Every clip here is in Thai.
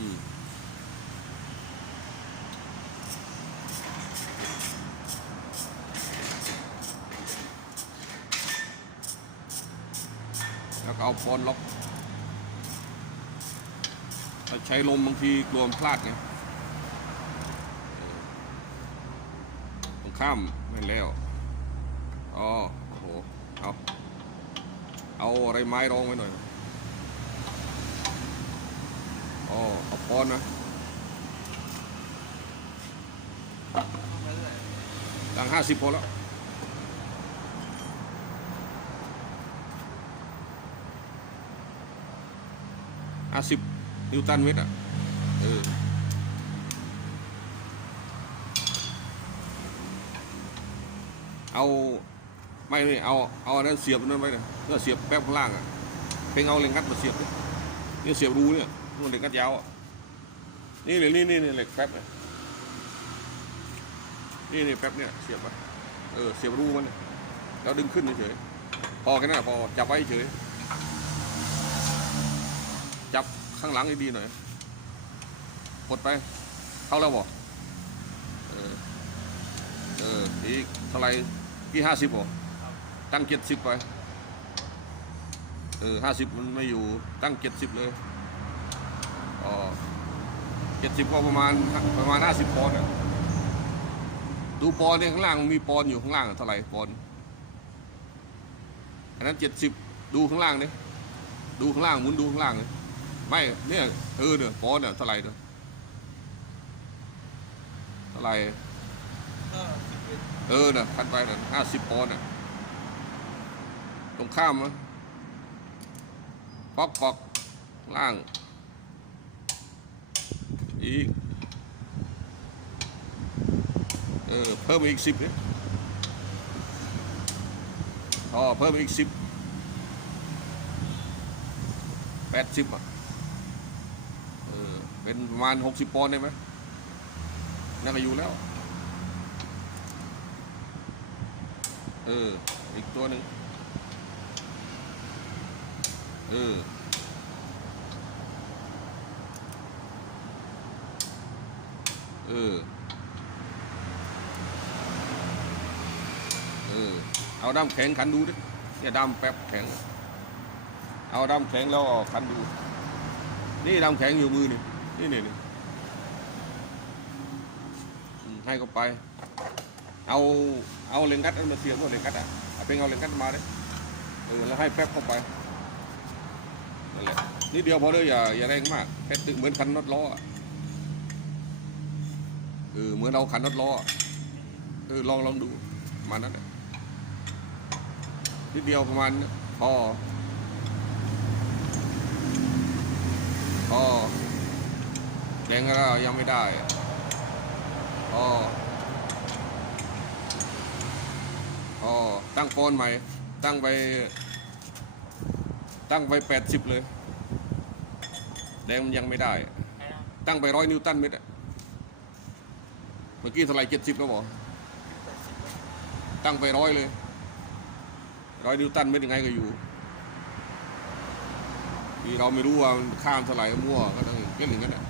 อืมแล้วก็เอาปอนล็อกถ้าใช้ลมบางทีกลัวมพลาดไงตรงข้ามไม่แล้วอ๋อโอ้โห เอา เอาอะไรไม้รองไว้หน่อย อ๋อเอาปอนนะตั้งห้าสิบพอแล้วห้าสิบนิวตันเมตรอะ เออเอาไม่เลยเอาเอาอันนั้นเสียบนั้นไว้เลยเพื่อเสียบแป๊บข้างล่างอะเพ่งเอาเล็กงัดมาเสียบเนี่ยเสียบรูเนี่ย มันเหล็กงัดยาวอะนี่เลยนี่นี่นี่เหล็กแป๊บเนี่ยนี่นี่แป๊บเนี่ยเสียบไปเออเสียบรูมันเนี่ยแล้วดึงขึ้นเฉยๆพอแค่นั้นพอจับไว้เฉยจับข้างหลังให้ดีหน่อยกดไป เข้าแล้วบ่เออเอออีกเท่าไรกี่ห้าสิบบ่ตั้งเจ็ดสิบไปเออห้าสิบมันไม่อยู่ตั้งเจ็ดสิบเลย อ๋อเจ็ดสิบก็ประมาณประมาณห้าสิบปอนด์อะดูปอนด์เนี่ยข้างล่างมีปอนด์อยู่ข้างล่างเท่าไหร่ปอนด์อันนั้นเจ็ดสิบดูข้างล่างเนี่ยดูข้างล่างหมุนดูข้างล่างเลยไม่เนี่ยเออเนี่ยปอนด์เนี่ยเท่าไหร่เนี่ยเท่าไหร่ก็สิบเอ็ดเออน่ะคันไปน่ะห้าสิบปอนด์น่ะตรงข้ามมั้ยป๊อกป๊อกล่าง อีก เออ เพิ่มอีกสิบเนี่ยอ๋อเพิ่มอีกสิบแปดสิบอะ เออ เป็นประมาณหกสิบปอนด์ได้ไหมนั่นก็อยู่แล้ว เออ อีกตัวหนึ่งเออ เออ เออ เอาด้ามแข็งขันดูดิเนี่ยด้ามแป๊บแข็ง เอาด้ามแข็งแล้วเอาขันดู นี่ด้ามแข็งอยู่มือนี่นี่นี่นี่ให้เขาไป เอา เอาเล็กงัดอันมาเสียบว่าเล็กงัดอะเป็นเอาเล็กงัดมาเลยเออแล้วให้แป๊บเข้าไปนั่นแหละนิดเดียวพอเลยอย่าอย่าแรงมากแค่ตึงเหมือนคันน็อตล้ออะ เออเหมือนเราขันน็อตล้อเออลองลองดูมานั้นนิดเดียวประมาณพอพอแรงก็ยังไม่ได้พออ๋อตั้งโฟนใหม่ ตั้งไป ตั้งไปแปดสิบเลยแดงมันยังไม่ได้ ตั้งไปร้อยนิวตันเมตรอะ เมื่อกี้เท่าไหร่เจ็ดสิบแล้วบอกตั้งไปร้อยเลย ร้อยนิวตันเมตรยังไงก็อยู่ที่เราไม่รู้ว่ามันข้ามเท่าไหร่มั่วก็ต้องเล่นอย่างนั้นอะ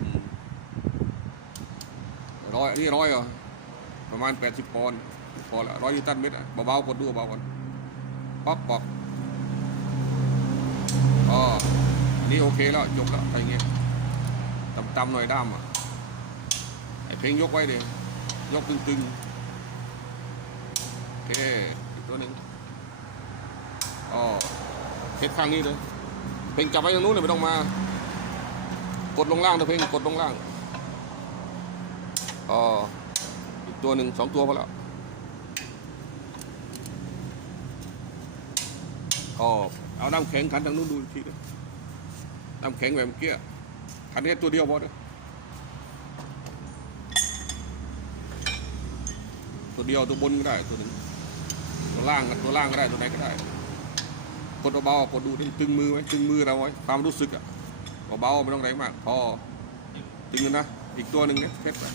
อืมร้อยอันนี้ร้อยเหรอประมาณ80ปอนด์พอละร้อยนิวตันเมตรอะเบาๆกดดูเบาๆก่อนป๊อกป๊อกอ๋อนนี้โอเคแล้วจบแล้วอะไรเงี้ยต่ำๆหน่อยด้ามอะ ไอเพลงยกไว้เดียวยกตึงๆโอเคอีกตัวหนึ่งอ๋อเพชรข้างนี้เลยเพลงจับไว้ตรงนู้นเลยไม่ต้องมา กดลงล่างนะเพลงกดลงล่างอ๋ออีกตัวหนึ่งสองตัวพอแล้วอ๋อเอาน้ำแข็งขันทางนู้นดูอีกทีนะน้ำแข็งแบบเมื่อกี้ขันแค่ตัวเดียวพอเลย ตัวเดียวตัวบนก็ได้ตัวหนึ่งตัวล่างก็ตัวล่างก็ได้ตัวไหนก็ได้กดเบาๆกดดูที่ตึงมือไว้ตึงมือเราไว้ความรู้สึกอะเบาๆไม่ต้องแรงมากพอตึงนะอีกตัวหนึ่งเนี่ยเพชรอะ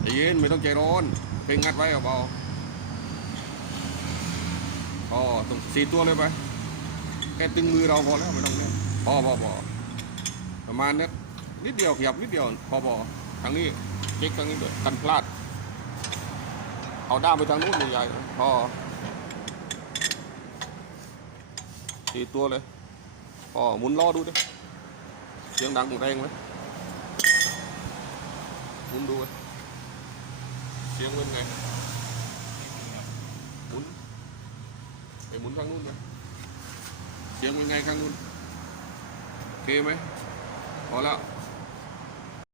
ใจเย็นไม่ต้องใจร้อนเพลงงัดไว้เอาเบาพอตรงสี่ตัวเลยไปแค่ตึงมือเราพอแล้วไม่ต้องเนี่ยพอพอพอประมาณนี้นิดเดียวขยับนิดเดียวพอบอทางนี้เช็คทางนี้เลยกันพลาด เอาด้ามไปทางนู้นใหญ่ๆพอตีตัวเลยพอหมุนล้อดูดิเสียงดังแรงไหมหมุนดูไหมเสียงเป็นไงหมุนไปหมุนทางนู้นนะเสียงเป็นไงข้างนู้นโอเคไหมพอแล้ว